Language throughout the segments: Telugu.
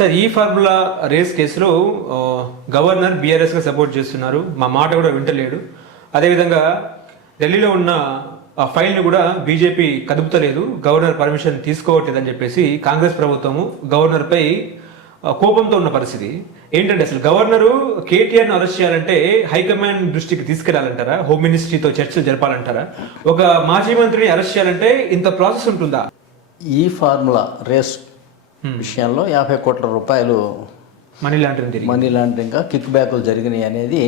సార్ ఈ ఫార్ములా రేస్ కేసులో గవర్నర్ బీఆర్ఎస్గా సపోర్ట్ చేస్తున్నారు, మా మాట కూడా వింటలేడు. అదేవిధంగా ఢిల్లీలో ఉన్న ఆ ఫైల్ను కూడా బీజేపీ కదుపుతలేదు, గవర్నర్ పర్మిషన్ తీసుకోవట్లేదని చెప్పేసి కాంగ్రెస్ ప్రభుత్వము గవర్నర్పై కోపంతో ఉన్న పరిస్థితి ఏంటంటే, అసలు గవర్నరు కేటీఆర్ను అరెస్ట్ చేయాలంటే హైకమాండ్ దృష్టికి తీసుకెళ్లాలంటారా, హోమ్ మినిస్ట్రీతో చర్చలు జరపాలంటారా? ఒక మాజీ మంత్రిని అరెస్ట్ చేయాలంటే ఇంత ప్రాసెస్ ఉంటుందా? ఈ ఫార్ములా రేస్ విషయంలో 50 కోట్ల రూపాయలు మనీ లాండరింగ్ కిక్ బ్యాకులు జరిగినాయి అనేది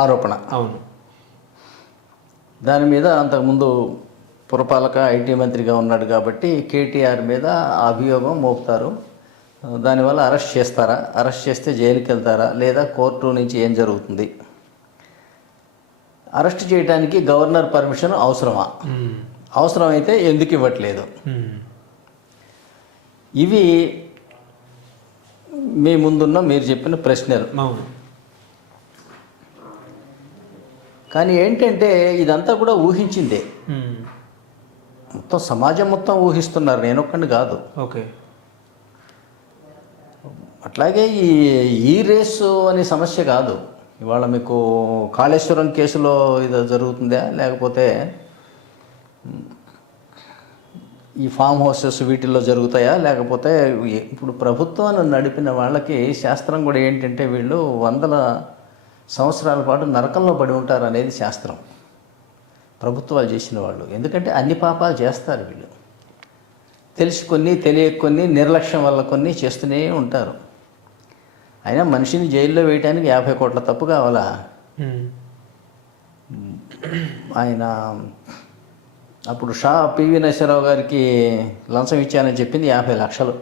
ఆరోపణ. అవును. దాని మీద అంతకుముందు పురపాలక ఐటీ మంత్రిగా ఉన్నాడు కాబట్టి కేటీఆర్ మీద అభియోగం మోపుతారు. దానివల్ల అరెస్ట్ చేస్తారా, అరెస్ట్ చేస్తే జైలుకి వెళ్తారా, లేదా కోర్టు నుంచి ఏం జరుగుతుంది? అరెస్ట్ చేయడానికి గవర్నర్ పర్మిషన్ అవసరమా? అవసరమైతే ఎందుకు ఇవ్వట్లేదు? ఇవి మీ ముందున్న మీరు చెప్పిన ప్రశ్నలు. కానీ ఏంటంటే ఇదంతా కూడా ఊహించిందే. మొత్తం సమాజం మొత్తం ఊహిస్తున్నారు, నేను ఒక్కడిని కాదు. ఓకే. అట్లాగే ఈ రేసు అనే సమస్య కాదు. ఇవాళ మీకు కాళేశ్వరం కేసులో ఇది జరుగుతుందా, లేకపోతే ఈ ఫామ్ హౌసెస్ వీటిల్లో జరుగుతాయా, లేకపోతే ఇప్పుడు ప్రభుత్వాన్ని నడిపిన వాళ్ళకి శాస్త్రం కూడా ఏంటంటే వీళ్ళు 100 సంవత్సరాల పాటు నరకంలో పడి ఉంటారు అనేది శాస్త్రం. ప్రభుత్వాలు చేసిన వాళ్ళు ఎందుకంటే అన్ని పాపాలు చేస్తారు వీళ్ళు. తెలిసి కొన్ని, తెలియక కొన్ని, నిర్లక్ష్యం వల్ల కొన్ని చేస్తూనే ఉంటారు. అయినా మనిషిని జైల్లో వేయడానికి 50 కోట్ల తప్పు కావాలా? ఆయన అప్పుడు పివి నరసింహారావు గారికి లంచం ఇచ్చానని చెప్పింది 50 లక్షలు.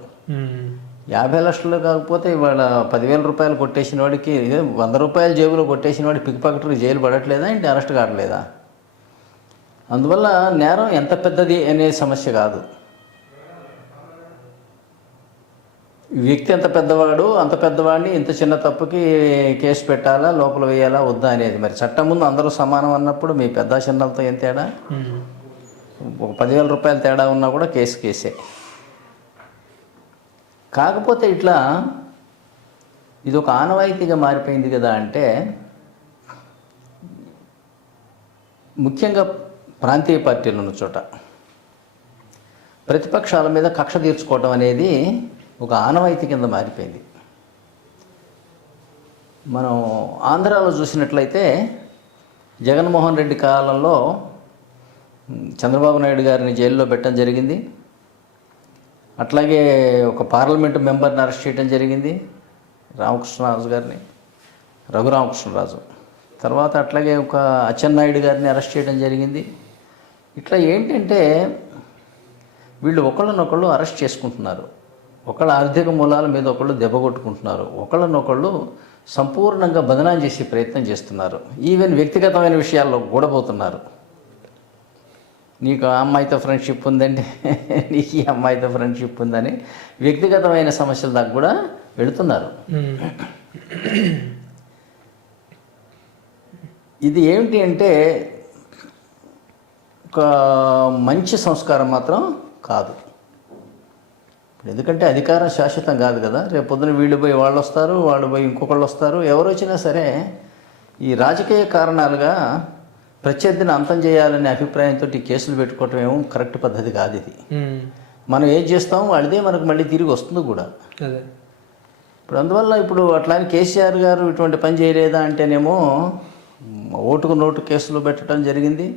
50 లక్షలు కాకపోతే ఇవాళ 10,000 రూపాయలు కొట్టేసిన వాడికి, 100 రూపాయలు జేబులో కొట్టేసిన వాడికి పిక్ పాకెట్కి జైలు పడట్లేదా ఏంటి, అరెస్ట్ కావట్లేదా? అందువల్ల నేరం ఎంత పెద్దది అనే సమస్య కాదు. వ్యక్తి ఎంత పెద్దవాడు, అంత పెద్దవాడిని ఇంత చిన్న తప్పుకి కేసు పెట్టాలా, లోపల వేయాలా వద్దా అనేది. మరి చట్టం ముందు అందరూ సమానం అన్నప్పుడు మీ పెద్ద చిన్నలతో ఏం తేడా? ఒక 10,000 రూపాయలు తేడా ఉన్నా కూడా కేసే. కాకపోతే ఇట్లా ఇది ఒక ఆనవాయితీగా మారిపోయింది కదా అంటే, ముఖ్యంగా ప్రాంతీయ పార్టీలు ఉన్న చోట ప్రతిపక్షాల మీద కక్ష తీర్చుకోవడం అనేది ఒక ఆనవాయితీ కింద మారిపోయింది. మనం ఆంధ్రాలో చూసినట్లయితే జగన్మోహన్ రెడ్డి కాలంలో చంద్రబాబు నాయుడు గారిని జైల్లో పెట్టడం జరిగింది. అట్లాగే ఒక పార్లమెంటు మెంబర్ని అరెస్ట్ చేయడం జరిగింది, రామకృష్ణరాజు గారిని, రఘురామకృష్ణరాజు. తర్వాత అట్లాగే ఒక అచ్చెన్నాయుడు గారిని అరెస్ట్ చేయడం జరిగింది. ఇట్లా ఏంటంటే వీళ్ళు ఒకళ్ళనొకళ్ళు అరెస్ట్ చేసుకుంటున్నారు, ఒకళ్ళ ఆర్థిక మూలాల మీద ఒకళ్ళు దెబ్బ కొట్టుకుంటున్నారు, ఒకళ్ళనొకళ్ళు సంపూర్ణంగా బదనాం చేసే ప్రయత్నం చేస్తున్నారు. ఈవెన్ వ్యక్తిగతమైన విషయాల్లో గూడబోతున్నారు. నీకు ఆ అమ్మాయితో ఫ్రెండ్షిప్ ఉందంటే నీకు ఈ అమ్మాయితో ఫ్రెండ్షిప్ ఉందని వ్యక్తిగతమైన సమస్యల దాకా కూడా వెళుతున్నారు. ఇది ఏమిటి అంటే ఒక మంచి సంస్కారం మాత్రం కాదు. ఎందుకంటే అధికారం శాశ్వతం కాదు కదా. రేపు పొద్దున వీళ్ళు పోయి వాళ్ళు వస్తారు, వాళ్ళు పోయి ఇంకొకళ్ళు వస్తారు. ఎవరు వచ్చినా సరే ఈ రాజకీయ కారణాలుగా ప్రత్యర్థిని అంతం చేయాలనే అభిప్రాయంతో ఈ కేసులు పెట్టుకోవటం ఏమో కరెక్ట్ పద్ధతి కాదు. ఇది మనం ఏం చేస్తాం వాళ్ళదే మనకు మళ్ళీ తిరిగి వస్తుంది కూడా. ఇప్పుడు అందువల్ల ఇప్పుడు అట్లానే కేసీఆర్ గారు ఇటువంటి పని చేయలేదా అంటేనేమో ఓటుకు నోటు కేసులు పెట్టడం జరిగింది.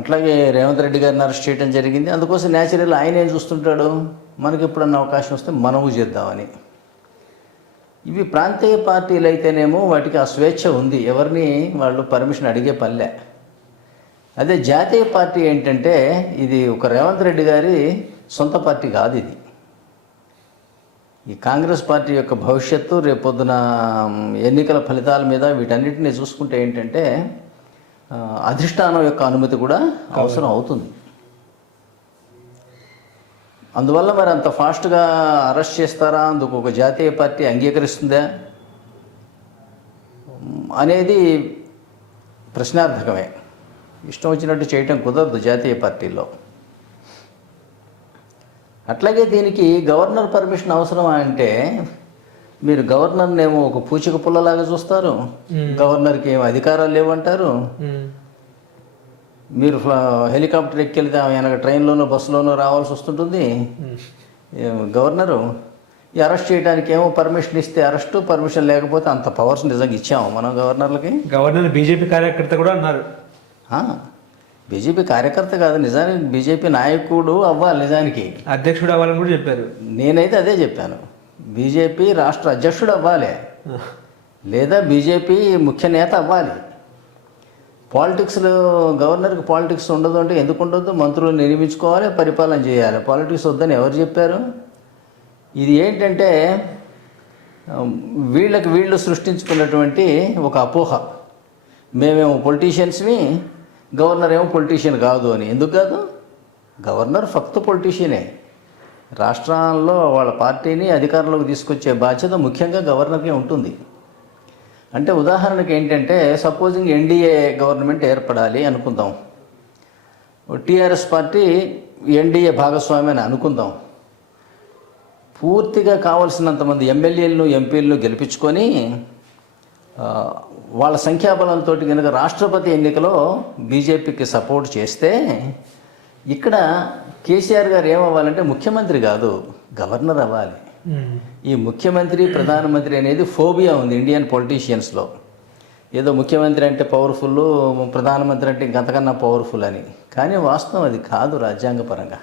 అట్లాగే రేవంత్ రెడ్డి గారిని అరెస్ట్ చేయడం జరిగింది. అందుకోసం న్యాచురల్ ఆయన ఏం చూస్తుంటాడు, మనకి ఎప్పుడన్నా అవకాశం వస్తే మనము చేద్దామని. ఇవి ప్రాంతీయ పార్టీలు అయితేనేమో వాటికి ఆ స్వేచ్ఛ ఉంది, ఎవరిని వాళ్ళు పర్మిషన్ అడిగే పనిలే. అదే జాతీయ పార్టీ ఏంటంటే ఇది ఒక రేవంత్ రెడ్డి గారి సొంత పార్టీ కాదు. ఇది ఈ కాంగ్రెస్ పార్టీ యొక్క భవిష్యత్తు, రేపొద్దున ఎన్నికల ఫలితాల మీద వీటన్నిటిని చూసుకుంటే ఏంటంటే అధిష్టానం యొక్క అనుమతి కూడా అవసరం అవుతుంది. అందువల్ల మరి అంత ఫాస్ట్గా అరెస్ట్ చేస్తారా, అందుకు ఒక జాతీయ పార్టీ అంగీకరిస్తుందా అనేది ప్రశ్నార్థకమే. ఇష్టం వచ్చినట్టు చేయటం కుదరదు జాతీయ పార్టీల్లో. అట్లాగే దీనికి గవర్నర్ పర్మిషన్ అవసరమా అంటే మీరు గవర్నర్నేమో ఒక పూచిక పుల్లలాగా చూస్తారు, గవర్నర్కి ఏమో అధికారాలు లేవంటారు. మీరు హెలికాప్టర్ ఎక్కెళ్తే వెనక ట్రైన్లోనో బస్సులోనో రావాల్సి వస్తుంటుంది. గవర్నరు ఈ అరెస్ట్ చేయడానికి ఏమో పర్మిషన్ ఇస్తే అరెస్టు, పర్మిషన్ లేకపోతే అంత పవర్స్ నిజంగా ఇచ్చాము మనం గవర్నర్లకి. గవర్నర్ బీజేపీ కార్యకర్త కూడా అన్నారు. బీజేపీ కార్యకర్త కాదు, నిజానికి బీజేపీ నాయకుడు అవ్వాలి, నిజానికి అధ్యక్షుడు అవ్వాలని కూడా చెప్పారు. నేనైతే అదే చెప్పాను, బీజేపీ రాష్ట్ర అధ్యక్షుడు అవ్వాలి, లేదా బీజేపీ ముఖ్య నేత అవ్వాలి. పాలిటిక్స్లో గవర్నర్కి పాలిటిక్స్ ఉండదు అంటే ఎందుకు ఉండదు? మంత్రులు నియమించుకోవాలి, పరిపాలన చేయాలి. పాలిటిక్స్ వద్దని ఎవరు చెప్పారు? ఇది ఏంటంటే వీళ్ళు సృష్టించుకున్నటువంటి ఒక అపోహ. మేమేమో పొలిటీషియన్స్ని, గవర్నర్ ఏమో పొలిటీషియన్ కాదు అని. ఎందుకు కాదు? గవర్నర్ ఫక్త్ పొలిటీషియనే. రాష్ట్రాల్లో వాళ్ళ పార్టీని అధికారంలోకి తీసుకొచ్చే బాధ్యత ముఖ్యంగా గవర్నర్కే ఉంటుంది. అంటే ఉదాహరణకి ఏంటంటే, సపోజింగ్ ఎన్డీఏ గవర్నమెంట్ ఏర్పడాలి అనుకుందాం, టీఆర్ఎస్ పార్టీ ఎన్డీఏ భాగస్వామి అని అనుకుందాం. పూర్తిగా కావలసినంతమంది ఎమ్మెల్యేలను, ఎంపీలను గెలిపించుకొని వాళ్ళ సంఖ్యాబలంతో కనుక రాష్ట్రపతి ఎన్నికలో బీజేపీకి సపోర్ట్ చేస్తే, ఇక్కడ కేసీఆర్ గారు ఏమవ్వాలంటే ముఖ్యమంత్రి కాదు, గవర్నర్ అవ్వాలి. ఈ ముఖ్యమంత్రి, ప్రధానమంత్రి అనేది ఫోబియా ఉంది ఇండియన్ పొలిటీషియన్స్లో. ఏదో ముఖ్యమంత్రి అంటే పవర్ఫుల్, ప్రధానమంత్రి అంటే ఇంకంతకన్నా పవర్ఫుల్ అని. కానీ వాస్తవం అది కాదు. రాజ్యాంగపరంగా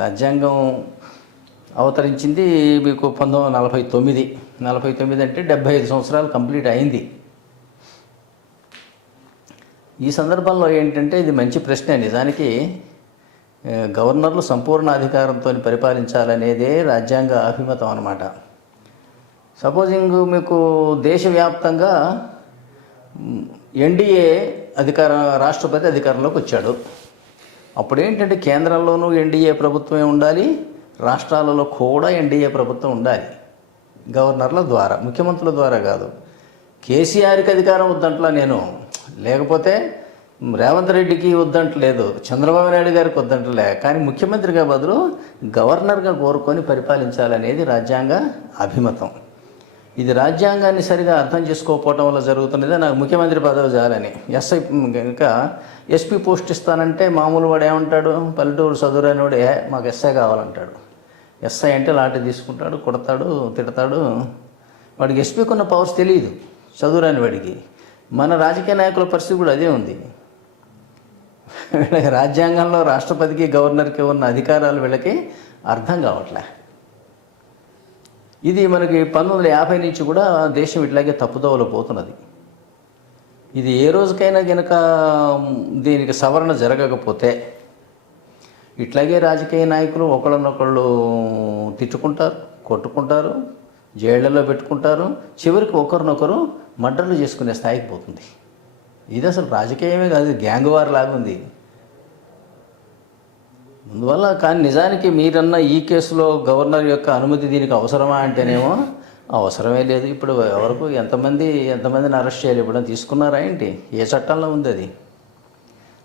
రాజ్యాంగం అవతరించింది మీకు 1949. 49 అంటే 75 సంవత్సరాలు కంప్లీట్ అయింది. ఈ సందర్భంలో ఏంటంటే ఇది మంచి ప్రశ్న. నిజానికి గవర్నర్లు సంపూర్ణ అధికారంతో పరిపాలించాలనేదే రాజ్యాంగ అభిమతం అన్నమాట. సపోజింగ్ మీకు దేశవ్యాప్తంగా ఎన్డీఏ రాష్ట్రపతి అధికారంలోకి వచ్చాడు. అప్పుడు ఏంటంటే కేంద్రంలోనూ ఎన్డీఏ ప్రభుత్వమే ఉండాలి, రాష్ట్రాలలో కూడా ఎన్డీఏ ప్రభుత్వం ఉండాలి. గవర్నర్ల ద్వారా, ముఖ్యమంత్రుల ద్వారా కాదు. కేసీఆర్కి అధికారం వద్దంట్లా నేను, లేకపోతే రేవంత్ రెడ్డికి వద్దంటలేదు, చంద్రబాబు నాయుడు గారికి వద్దంటలే. కానీ ముఖ్యమంత్రిగా బదులు గవర్నర్గా కోరుకొని పరిపాలించాలనేది రాజ్యాంగ అభిమతం. ఇది రాజ్యాంగాన్ని సరిగా అర్థం చేసుకోకపోవటం వల్ల జరుగుతున్నదే. నాకు ముఖ్యమంత్రి పదవి చాలని, ఎస్ఐ ఇంకా ఎస్పీ పోస్ట్ ఇస్తానంటే మామూలు వాడు ఏమంటాడు, పల్లెటూరు చదువురాని వాడు మాకు ఎస్ఐ కావాలంటాడు. ఎస్ఐ అంటే లాంటి తీసుకుంటాడు, కొడతాడు, తిడతాడు. వాడికి ఎస్పీకి ఉన్న పవర్స్ తెలియదు చదువురాని వాడికి. మన రాజకీయ నాయకుల పరిస్థితి కూడా అదే ఉంది. రాజ్యాంగంలో రాష్ట్రపతికి, గవర్నర్కి ఉన్న అధికారాలు వీళ్ళకి అర్థం కావట్లే. ఇది మనకి 1950 నుంచి కూడా దేశం ఇట్లాగే తప్పుదోవలో పోతున్నది. ఇది ఏ రోజుకైనా కనుక దీనికి సవరణ జరగకపోతే ఇట్లాగే రాజకీయ నాయకులు ఒకళ్ళనొకళ్ళు తిట్టుకుంటారు, కొట్టుకుంటారు, జైళ్లలో పెట్టుకుంటారు, చివరికి ఒకరినొకరు మర్డర్లు చేసుకునే స్థాయికి పోతుంది. ఇది అసలు రాజకీయమే కాదు, గ్యాంగ్ వార్ లాగా ఉంది. అందువల్ల కానీ నిజానికి మీరన్న ఈ కేసులో గవర్నర్ యొక్క అనుమతి దీనికి అవసరమా అంటేనేమో అవసరమే లేదు. ఇప్పుడు ఎవరికి ఎంతమందిని అరెస్ట్ చేయాలి? ఇప్పుడు తీసుకున్నారా ఏంటి? ఏ చట్టంలో ఉంది?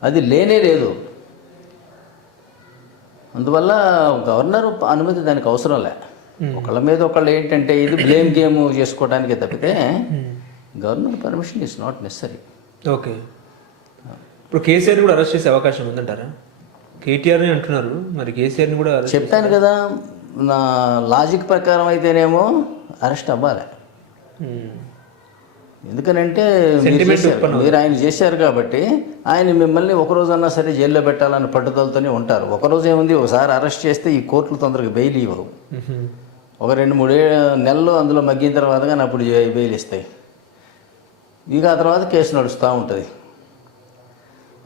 అది లేనే లేదు. అందువల్ల గవర్నర్ అనుమతి దానికి అవసరం లే. ఒకళ్ళ మీద ఒకళ్ళు ఏంటంటే ఇది బ్లేమ్ గేమ్ చేసుకోవడానికి తప్పితే governor permission is not necessary. Okay, ఇప్పుడు కేసీఆర్ కూడా అరెస్ట్ చేసే అవకాశం ఉందంటారా? కేటీఆర్ని అంటున్నారు, మరి కేసీఆర్ని కూడా చెప్పాను కదా, నా లాజిక్ ప్రకారం అయితేనేమో అరెస్ట్ అవ్వాలి. ఎందుకనంటే మీరు ఆయన చేశారు కాబట్టి ఆయన మిమ్మల్ని ఒకరోజన్నా సరే జైల్లో పెట్టాలని పట్టుదలతోనే ఉంటారు. ఒకరోజు ఏముంది, ఒకసారి అరెస్ట్ చేస్తే ఈ కోర్టులు తొందరగా బెయిల్ ఇవ్వవు. ఒక 2-3 నెలలు అందులో మగ్గిన తర్వాత కానీ అప్పుడు బెయిల్ ఇస్తాయి. ఇక ఆ తర్వాత కేసు నడుస్తూ ఉంటుంది.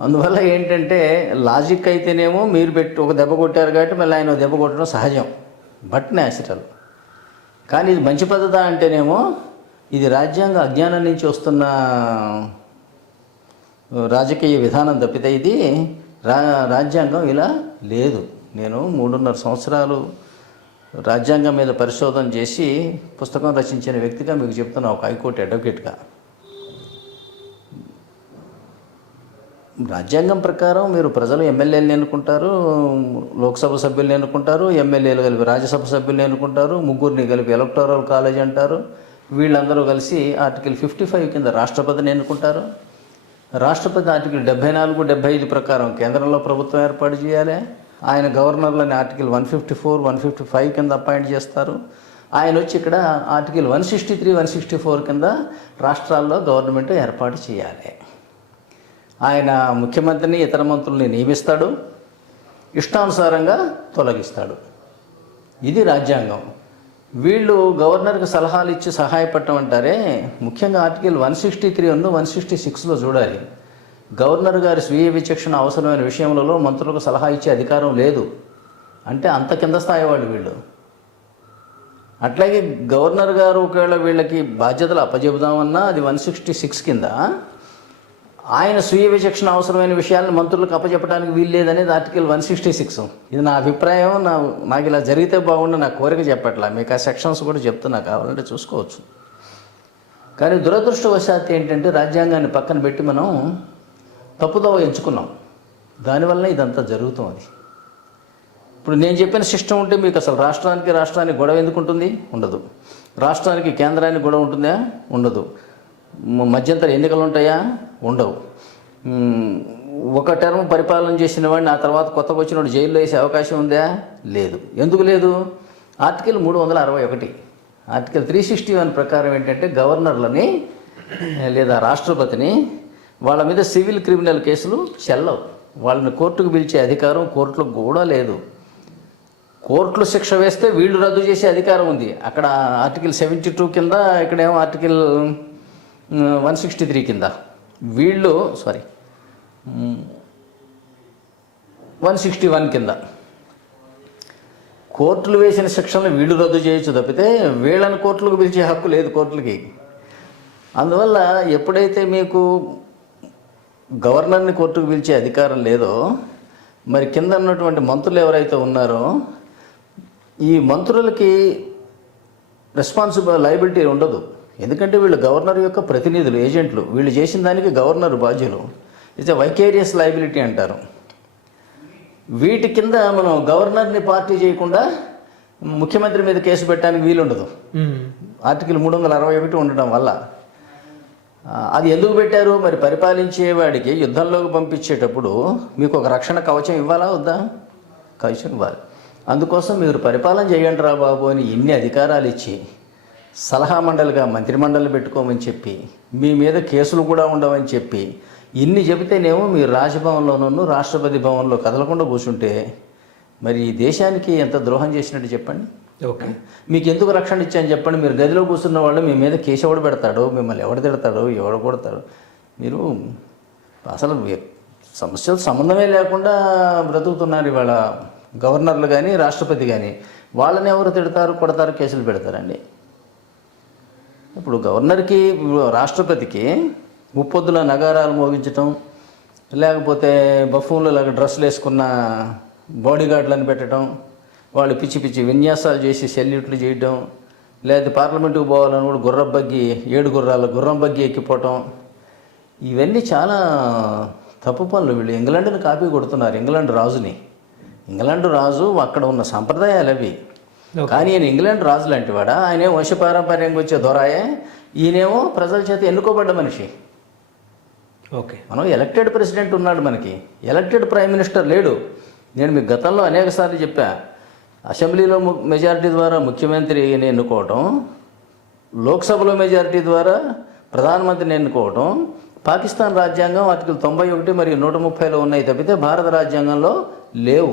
అందువల్ల ఏంటంటే లాజిక్ అయితేనేమో మీరు ఒక దెబ్బ కొట్టారు కాబట్టి మళ్ళీ ఆయన దెబ్బ కొట్టడం సహజం, బట్ న్యాచురల్. కానీ ఇది మంచి పద్ధతి అంటేనేమో ఇది రాజ్యాంగ అజ్ఞానం నుంచి వస్తున్న రాజకీయ విధానం తప్పితే ఇది రాజ్యాంగం ఇలా లేదు. నేను 3.5 సంవత్సరాలు రాజ్యాంగం మీద పరిశోధన చేసి పుస్తకం రచించిన వ్యక్తిగా మీకు చెప్తున్నా, ఒక హైకోర్టు అడ్వకేట్గా. రాజ్యాంగం ప్రకారం మీరు ప్రజలు ఎమ్మెల్యేలను ఎన్నుకుంటారు, లోక్సభ సభ్యులను ఎన్నుకుంటారు, ఎమ్మెల్యేలు కలిపి రాజ్యసభ సభ్యులను ఎన్నుకుంటారు, ముగ్గురిని కలిపి ఎలక్టోరల్ కాలేజ్ అంటారు. వీళ్ళందరూ కలిసి ఆర్టికల్ 55 కింద రాష్ట్రపతిని ఎన్నుకుంటారు. రాష్ట్రపతి ఆర్టికల్ 74, 75 ప్రకారం కేంద్రంలో ప్రభుత్వం ఏర్పాటు చేయాలి. ఆయన గవర్నర్లని ఆర్టికల్ 154, 155 కింద అపాయింట్ చేస్తారు. ఆయన వచ్చి ఇక్కడ ఆర్టికల్ 163, 164 కింద రాష్ట్రాల్లో గవర్నమెంట్ ఏర్పాటు చేయాలి. ఆయన ముఖ్యమంత్రిని, ఇతర మంత్రుల్ని నియమిస్తాడు, ఇష్టానుసారంగా తొలగిస్తాడు. ఇది రాజ్యాంగం. వీళ్ళు గవర్నర్కి సలహాలు ఇచ్చి సహాయపడటం అంటారే, ముఖ్యంగా ఆర్టికల్ 163 ఉన్న 166లో చూడాలి. గవర్నర్ గారి స్వీయ విచక్షణ అవసరమైన విషయంలో మంత్రులకు సలహా ఇచ్చే అధికారం లేదు అంటే అంత కింద స్థాయి వాళ్ళు వీళ్ళు. అట్లాగే గవర్నర్ గారు ఒకవేళ వీళ్ళకి బాధ్యతలు అప్పచెబుదామన్నా అది 166 కింద ఆయన స్వీయ విచక్షణ అవసరమైన విషయాలను మంత్రులకు అప్పచెప్పడానికి వీలు లేదనేది ఆర్టికల్ 166. ఇది నా అభిప్రాయం. నాకు ఇలా జరిగితే బాగుండు, నా కోరిక చెప్పట్లా. మీకు ఆ సెక్షన్స్ కూడా చెప్తున్నా, కావాలంటే చూసుకోవచ్చు. కానీ దురదృష్టవశాత్తు ఏంటంటే రాజ్యాంగాన్ని పక్కన పెట్టి మనం తప్పుదోవ ఎంచుకున్నాం. దానివల్ల ఇదంతా జరుగుతుంది. ఇప్పుడు నేను చెప్పిన సిస్టమ్ ఉంటే మీకు అసలు రాష్ట్రానికి గొడవ ఎందుకు ఉంటుంది? ఉండదు. రాష్ట్రానికి కేంద్రానికి గొడవ ఉంటుందా? ఉండదు. మధ్యంతర ఎన్నికలు ఉంటాయా? ఉండవు. ఒక టర్మ్ పరిపాలన చేసిన వాడిని ఆ తర్వాత కొత్తగా వచ్చినవాడు జైల్లో వేసే అవకాశం ఉందా? లేదు. ఎందుకు లేదు? ఆర్టికల్ 361, ఆర్టికల్ 361 ప్రకారం ఏంటంటే గవర్నర్లని లేదా రాష్ట్రపతిని వాళ్ళ మీద సివిల్ క్రిమినల్ కేసులు చెల్లవు. వాళ్ళని కోర్టుకు పిలిచే అధికారం కోర్టులకు కూడా లేదు. కోర్టులు శిక్ష వేస్తే వీళ్ళు రద్దు చేసే అధికారం ఉంది. అక్కడ ఆర్టికల్ 72 కింద, ఇక్కడేమో ఆర్టికల్ 163 కింద. వీళ్ళు 161 కింద కోర్టులు వేసిన శిక్షలను వీళ్ళు రద్దు చేయొచ్చు తప్పితే వీళ్ళని కోర్టులకు పిలిచే హక్కు లేదు కోర్టులకి. అందువల్ల ఎప్పుడైతే మీకు గవర్నర్ని కోర్టుకు పిలిచే అధికారం లేదో, మరి కింద ఉన్నటువంటి మంత్రులు ఎవరైతే ఉన్నారో ఈ మంత్రులకి లయబిలిటీ ఉండదు. ఎందుకంటే వీళ్ళు గవర్నర్ యొక్క ప్రతినిధులు, ఏజెంట్లు. వీళ్ళు చేసిన దానికి గవర్నర్ బాధ్యులు. ఇట్స్ వైకేరియస్ లయబిలిటీ అంటారు. వీటి కింద మనం గవర్నర్ని పార్టీ చేయకుండా ముఖ్యమంత్రి మీద కేసు పెట్టడానికి వీలుండదు. ఆర్టికల్ 361 ఉండటం వల్ల. అది ఎందుకు పెట్టారు? మరి పరిపాలించేవాడికి యుద్ధంలోకి పంపించేటప్పుడు మీకు ఒక రక్షణ కవచం ఇవ్వాలా వద్దా? కవచం ఇవ్వాలి. అందుకోసం మీరు పరిపాలన చేయండి రా బాబు అని ఇన్ని అధికారాలు ఇచ్చి సలహా మండలిగా మంత్రిమండలి పెట్టుకోమని చెప్పి మీ మీద కేసులు కూడా ఉండవని చెప్పి ఇన్ని చెబితేనేమో మీరు రాజ్భవన్లోనూ రాష్ట్రపతి భవన్లో కదలకుండా కూర్చుంటే మరి ఈ దేశానికి ఎంత ద్రోహం చేసినట్టు చెప్పండి. ఓకే, మీకు ఎందుకు రక్షణ ఇచ్చాను చెప్పండి. మీరు గదిలో కూర్చున్న వాళ్ళు మీ మీద కేసు ఎవడు పెడతాడో, మిమ్మల్ని ఎవడు తిడతాడో, ఎవడు కొడతాడో. మీరు అసలు సమస్యలు సంబంధమే లేకుండా బ్రతుకుతున్నారు ఇవాళ గవర్నర్లు కానీ రాష్ట్రపతి కానీ. వాళ్ళని ఎవరు తిడతారు, కొడతారు, కేసులు పెడతారండి. ఇప్పుడు గవర్నర్కి, రాష్ట్రపతికి ముప్పొద్దుల నగారాలు మోగించటం, లేకపోతే బఫూన్లలాగా డ్రెస్సులు వేసుకున్న బాడీగార్డులను పెట్టడం, వాళ్ళు పిచ్చి పిచ్చి విన్యాసాలు చేసి సెల్యూట్లు చేయడం, లేదా పార్లమెంటుకు పోవాలని కూడా గుర్రం బగ్గి ఎక్కిపోవటం, ఇవన్నీ చాలా తప్పు పనులు. వీళ్ళు ఇంగ్లాండ్ని కాపీ కొడుతున్నారు, ఇంగ్లాండ్ రాజు అక్కడ ఉన్న సంప్రదాయాలు అవి. కానీ ఈయన ఇంగ్లాండ్ రాజు లాంటి వాడా? ఆయనేమో వంశపారంపర్యంగా వచ్చే దొరాయే, ఈయనేమో ప్రజల చేత ఎన్నుకోబడ్డ మనిషి. ఓకే, మనం ఎలక్టెడ్ ప్రెసిడెంట్ ఉన్నాడు, మనకి ఎలక్టెడ్ ప్రైమ్ మినిస్టర్ లేడు. నేను మీకు గతంలో అనేక సార్లు చెప్పా, అసెంబ్లీలో మెజారిటీ ద్వారా ముఖ్యమంత్రిని ఎన్నుకోవటం, లోక్సభలో మెజారిటీ ద్వారా ప్రధానమంత్రిని ఎన్నుకోవటం పాకిస్తాన్ రాజ్యాంగం ఆర్టికల్ 91 మరియు 130లో ఉన్నాయి తప్పితే భారత రాజ్యాంగంలో లేవు.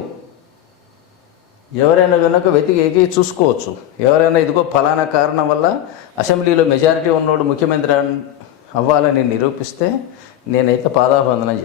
ఎవరైనా కనుక వెతికి చూసుకోవచ్చు. ఎవరైనా ఇదిగో ఫలానా కారణం వల్ల అసెంబ్లీలో మెజారిటీ ఉన్నోడు ముఖ్యమంత్రి అవ్వాలని నిరూపిస్తే నేనైతే పాదాభివందనం చేస్తాను.